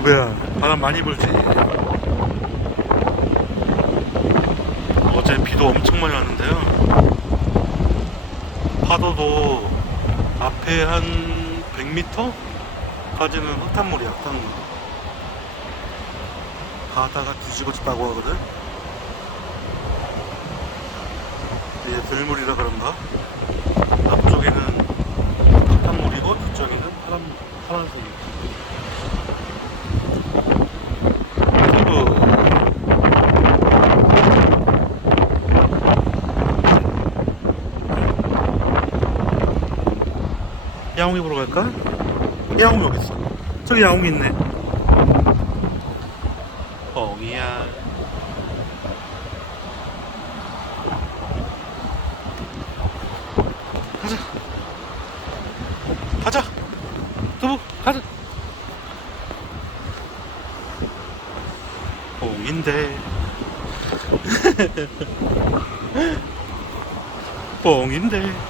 두배야 바람 많이 불지? 어제 비도 엄청 많이 왔는데요. 파도도 앞에 한 100m? 까지는 흙탕물이야 흙탕물. 바다가 뒤집어졌다고 하거든? 이제 들물이라 그런가 앞쪽에는 흙탕물이고 뒤쪽에는 파란, 파란색이고 어. 야옹이 보러 갈까? 야옹이 여기 있어. 저기 야옹이 있네. 엉이야. 가자. 가자. 두부 가자. 뽕인데. 뽕인데.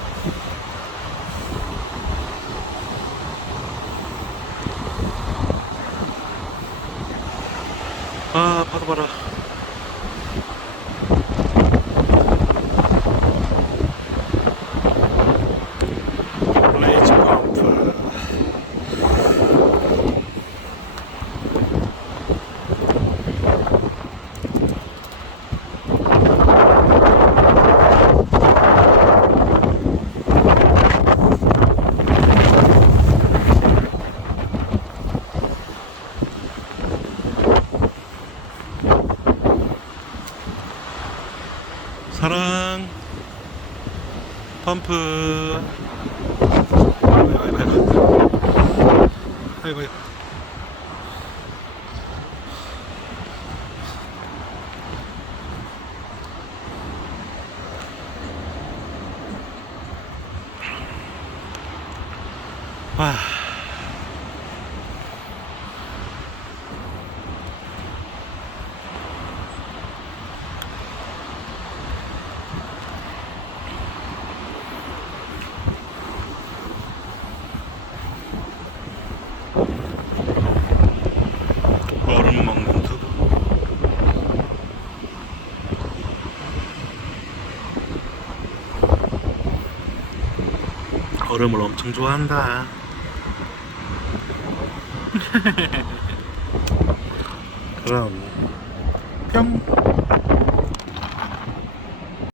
아, 파도 봐라. 레이지 펌프. 사랑. 펌프. 아이고 와 얼음 먹는 두부 얼음을 엄청 좋아한다. 그럼 뿅